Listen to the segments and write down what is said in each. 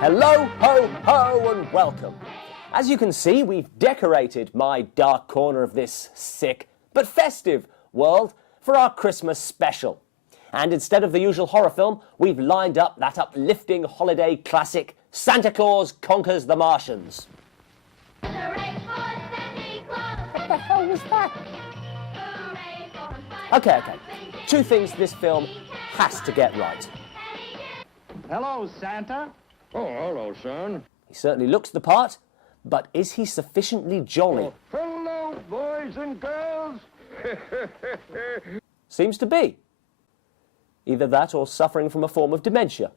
Hello, ho, ho, and welcome. As you can see, we've decorated my dark corner of this sick but festive world for our Christmas special. And instead of the usual horror film, we've lined up that uplifting holiday classic, Santa Claus Conquers the Martians. What the hell was that? Okay. Two things this film has to get right. Hello, Santa. Oh, hello, son. He certainly looks the part, but is he sufficiently jolly? Oh, hello, boys and girls. Seems to be. Either that or suffering from a form of dementia.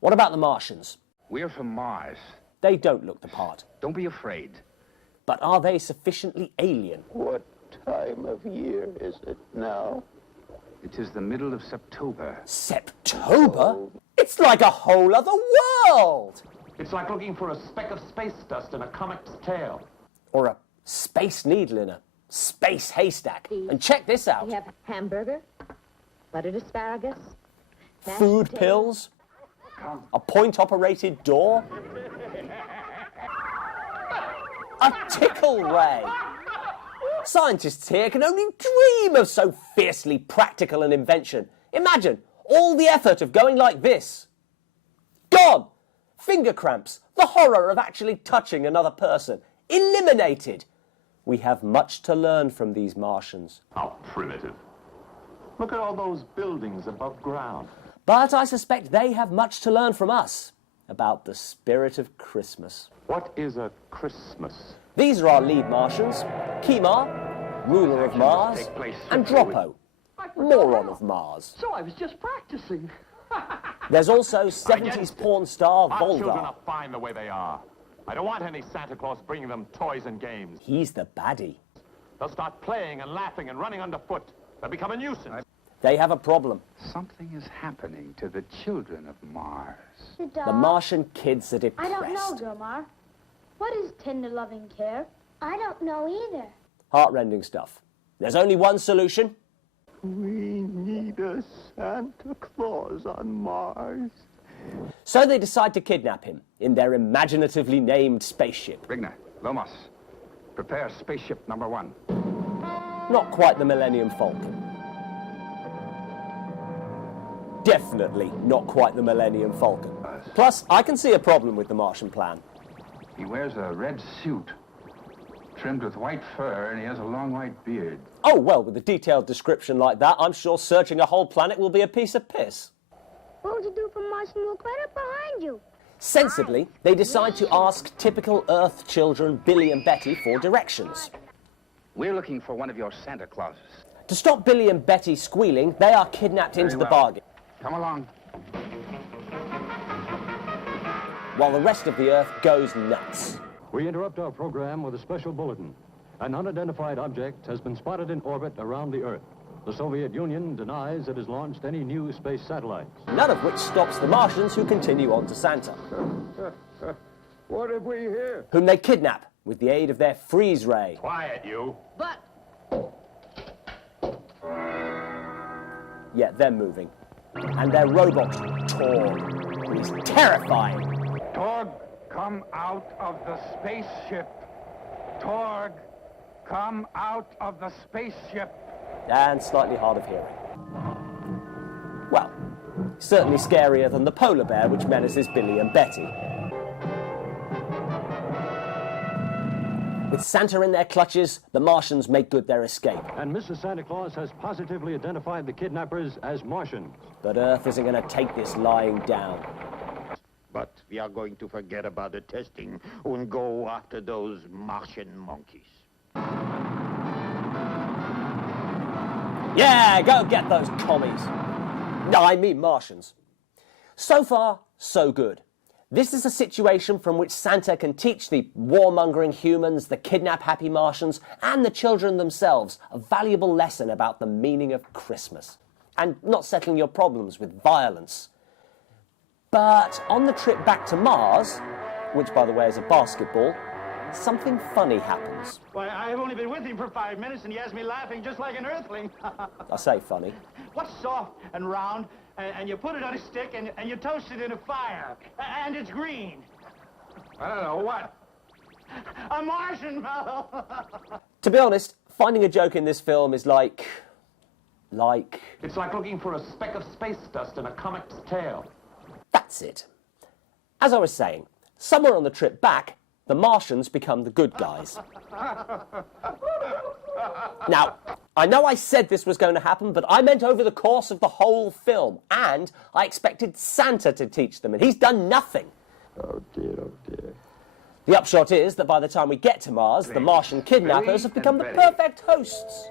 What about the Martians? We're from Mars. They don't look the part. Don't be afraid. But are they sufficiently alien? What time of year is it now? It is the middle of September. September? It's like a whole other world! It's like looking for a speck of space dust in a comic's tail. Or a space needle in a space haystack. And check this out. We have hamburger, buttered asparagus, mashed Food potatoes. pills, a point-operated door, a tickle ray. Scientists here can only dream of so fiercely practical an invention. Imagine all the effort of going like this. Gone! Finger cramps, the horror of actually touching another person, eliminated. We have much to learn from these Martians. How primitive. Look at all those buildings above ground. But I suspect they have much to learn from us about the spirit of Christmas. What is a Christmas? These are our lead Martians: Kemar, ruler of Mars, and Droppo, moron of Mars. So I was just practicing. There's also 70s porn star Our children Voldar. are fine the way they are. I don't want any Santa Claus bringing them toys and games. He's the baddie. They'll start playing and laughing and running underfoot. They'll become a nuisance. They have a problem. Something is happening to the children of Mars. The Martian kids are I depressed. don't know, Gilmar. What is tender loving care? I don't know either. Heartrending stuff. There's only one solution. We need a Santa Claus on Mars. So they decide to kidnap him in their imaginatively named spaceship. Rigna, Lomos, prepare spaceship number 1. Not quite the Millennium Falcon. Definitely not quite the Millennium Falcon. Plus, I can see a problem with the Martian plan. He wears a red suit, trimmed with white fur, and he has a long white beard. Oh, well, with a detailed description like that, I'm sure searching a whole planet will be a piece of piss. What would you do if a Martian walked right up behind you? Sensibly, they decide to ask typical Earth children Billy and Betty for directions. We're looking for one of your Santa Clauses. To stop Billy and Betty squealing, they are kidnapped into the bargain, Come along. while the rest of the Earth goes nuts. We interrupt our program with a special bulletin. An unidentified object has been spotted in orbit around the Earth. The Soviet Union denies it has launched any new space satellites. None of which stops the Martians, who continue on to Santa, What have we here? whom they kidnap with the aid of their freeze ray. Quiet, you. But Yeah, they're moving. And their robot, Torg, who is terrifying. Torg, come out of the spaceship. Torg, come out of the spaceship. And slightly hard of hearing. Well, certainly scarier than the polar bear which menaces Billy and Betty. With Santa in their clutches, the Martians make good their escape. And Mrs. Santa Claus has positively identified the kidnappers as Martians. But Earth isn't going to take this lying down. But we are going to forget about the testing and go after those Martian monkeys. Yeah, go get those commies. No, I mean Martians. So far, so good. This is a situation from which Santa can teach the warmongering humans, the kidnap-happy Martians, and the children themselves a valuable lesson about the meaning of Christmas, and not settling your problems with violence. But on the trip back to Mars, which by the way is a basketball, something funny happens. why, I've only been with him for 5 minutes, and he has me laughing just like an earthling. I say funny. What's soft and round and you put it on a stick, and you toast it in a fire, and it's green. I don't know, what? A marshmallow! To be honest, finding a joke in this film is like... It's like looking for a speck of space dust in a comic's tale. That's it. As I was saying, somewhere on the trip back, the Martians become the good guys. Now, I know I said this was going to happen, but I meant over the course of the whole film, and I expected Santa to teach them, and he's done nothing. Oh dear, oh dear. The upshot is that by the time we get to Mars, the Martian kidnappers have become the perfect hosts.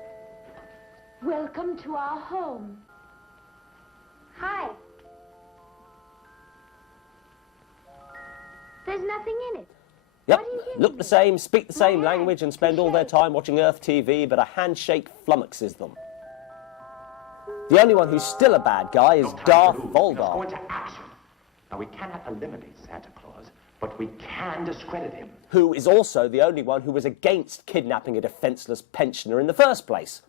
Welcome to our home. Hi. There's nothing in it. Yep, What are you giving look the me? same, speak the same My hand, language, and spend all their shake. time watching Earth TV, but a handshake flummoxes them. The only one who's still a bad guy is Darth Let's go Voldar, into action. Now, we cannot eliminate Santa Claus, but we can discredit him. who is also the only one who was against kidnapping a defenseless pensioner in the first place.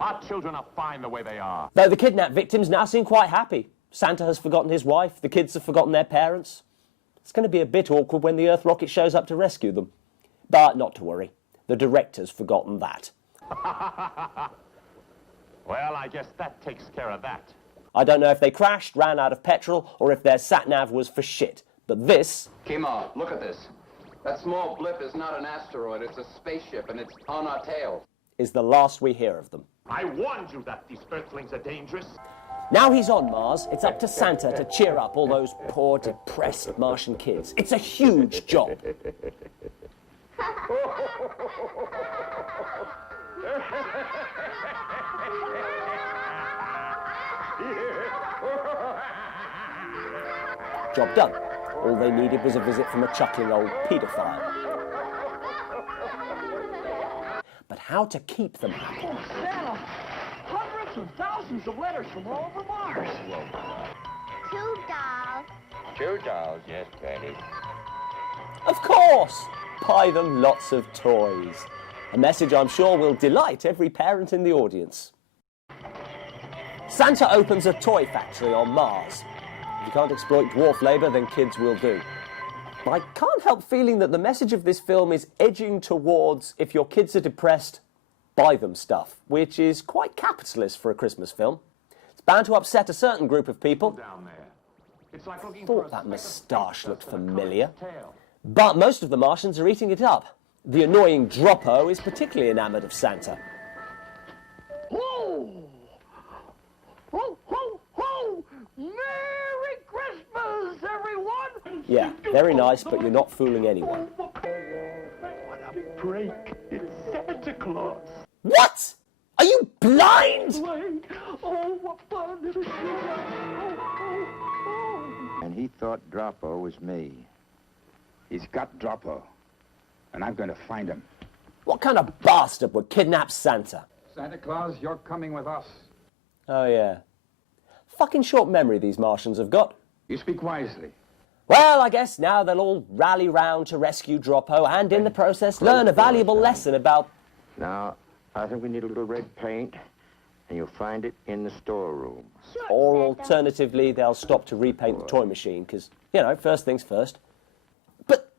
Our children are fine the way they are. Though the kidnapped victims now seem quite happy. Santa has forgotten his wife, the kids have forgotten their parents. It's going to be a bit awkward when the Earth rocket shows up to rescue them. But not to worry, the director's forgotten that. Well, I guess that takes care of that. I don't know if they crashed, ran out of petrol, or if their sat-nav was for shit. But this Kima, look at this. That small blip is not an asteroid, it's a spaceship, and it's on our tail. is the last we hear of them. I warned you that these Earthlings are dangerous. Now he's on Mars, it's up to Santa to cheer up all those poor, depressed Martian kids. It's a huge job. Job done. All they needed was a visit from a chuckling old paedophile. But how to keep them happy? Santa, hundreds of thousands of letters from all over Mars. 2 dolls. 2 dolls, yes, Granny. Of course! Buy them lots of toys. A message I'm sure will delight every parent in the audience. Santa opens a toy factory on Mars. If you can't exploit dwarf labour, then kids will do. I can't help feeling that the message of this film is edging towards, if your kids are depressed, buy them stuff, which is quite capitalist for a Christmas film. It's bound to upset a certain group of people. Down there. It's like looking Thought for a that speck of moustache space looked dust in a familiar. comic's tale. But most of the Martians are eating it up. The annoying Droppo is particularly enamoured of Santa. Whoa! Ho, ho, ho! Merry Christmas, everyone! Yeah, very nice, but you're not fooling anyone. What a break! It's Santa Claus! What? Are you blind? Wait! Oh, what fun it is! Oh, oh, oh. And he thought Droppo was me. He's got Droppo, and I'm going to find him. What kind of bastard would kidnap Santa? Santa Claus, you're coming with us. Oh, yeah. Fucking short memory these Martians have got. You speak wisely. Well, I guess now they'll all rally round to rescue Droppo and in the process learn a valuable lesson about... Now, I think we need a little red paint, and you'll find it in the storeroom. Or alternatively, they'll stop to repaint the toy machine, because, you know, first things first. But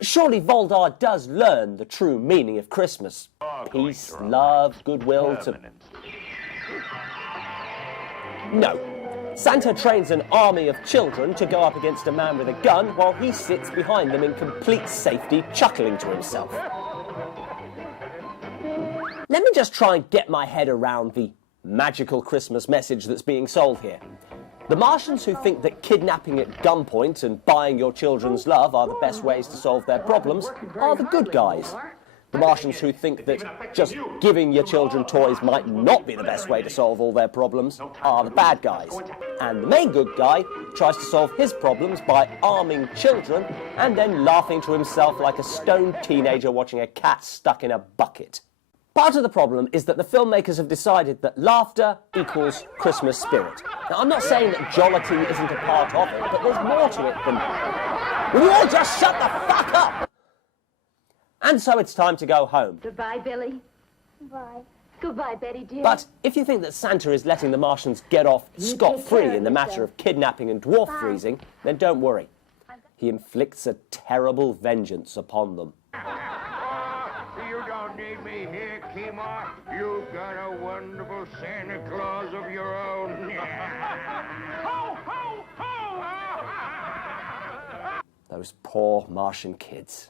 surely Voldar does learn the true meaning of Christmas. Peace, love, goodwill to... No. Santa trains an army of children to go up against a man with a gun while he sits behind them in complete safety, chuckling to himself. Let me just try and get my head around the magical Christmas message that's being sold here. The Martians who think that kidnapping at gunpoint and buying your children's love are the best ways to solve their problems are the good guys. The Martians who think that just giving your children toys might not be the best way to solve all their problems are the bad guys. And the main good guy tries to solve his problems by arming children and then laughing to himself like a stoned teenager watching a cat stuck in a bucket. Part of the problem is that the filmmakers have decided that laughter equals Christmas spirit. Now, I'm not saying that jollity isn't a part of it, but there's more to it than... Will you all just shut the fuck up? And so it's time to go home. Goodbye, Billy. Bye. Goodbye, Betty, dear. But if you think that Santa is letting the Martians get off take care scot-free of in the matter yourself. of kidnapping and dwarf Bye. freezing, then don't worry. He inflicts a terrible vengeance upon them. You don't need me here, Kima. You've got a wonderful Santa Claus of your own. Ho, ho, ho! Those poor Martian kids.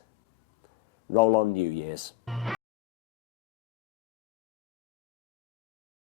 Roll on New Year's.